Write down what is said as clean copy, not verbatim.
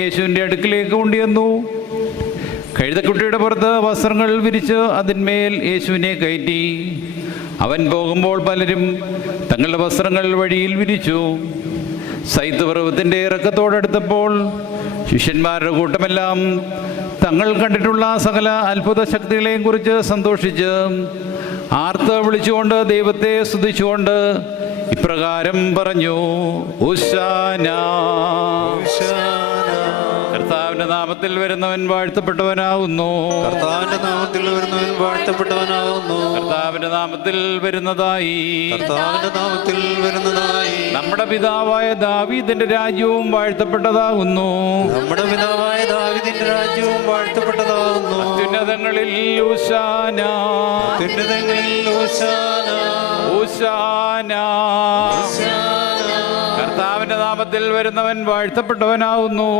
യേശുവിൻ്റെ അടുക്കിലേക്ക് കൊണ്ടുവന്നു. കഴുതക്കുട്ടിയുടെ പുറത്ത് വസ്ത്രങ്ങൾ വിരിച്ച് അതിന്മേൽ യേശുവിനെ കയറ്റി. അവൻ പോകുമ്പോൾ പലരും തങ്ങളുടെ വസ്ത്രങ്ങൾ വഴിയിൽ വിരിച്ചു. സൈത്ത് പർവ്വതത്തിൻ്റെ ഇറക്കത്തോടടുത്തപ്പോൾ ശിഷ്യന്മാരുടെ കൂട്ടമെല്ലാം തങ്ങൾ കണ്ടിട്ടുള്ള സകല അത്ഭുത ശക്തികളെയും കുറിച്ച് സന്തോഷിച്ച് ആർത്ത് വിളിച്ചുകൊണ്ട് ദൈവത്തെ സ്തുതിച്ചുകൊണ്ട് ഇപ്രകാരം പറഞ്ഞു: ഹോശാന, കർത്താവിന്റെ നാമത്തിൽ വരുന്നവൻ വാഴ്ത്തപ്പെട്ടവനാകുന്നു. കർത്താവിന്റെ നാമത്തിൽ വരുന്നവൻ വാഴ്ത്തപ്പെട്ടവനാകുന്നു. കർത്താവിന്റെ നാമത്തിൽ വരുന്നതായി, കർത്താവിന്റെ നാമത്തിൽ വരുന്നതായി. നമ്മുടെ പിതാവായ ദാവീദിന്റെ രാജ്യവും വാഴ്ത്തപ്പെട്ടതാകുന്നു. നമ്മുടെ പിതാവായ ദാവീദിന്റെ രാജ്യവും വാഴ്ത്തപ്പെട്ടതാകുന്നു. അത്യുന്നതങ്ങളിൽ ഹോശാന, അത്യുന്നതങ്ങളിൽ ഹോശാന, ഹോശാന. കർത്താവിന്റെ നാമത്തിൽ വരുന്നവൻ വാഴ്ത്തപ്പെട്ടവനാകുന്നു.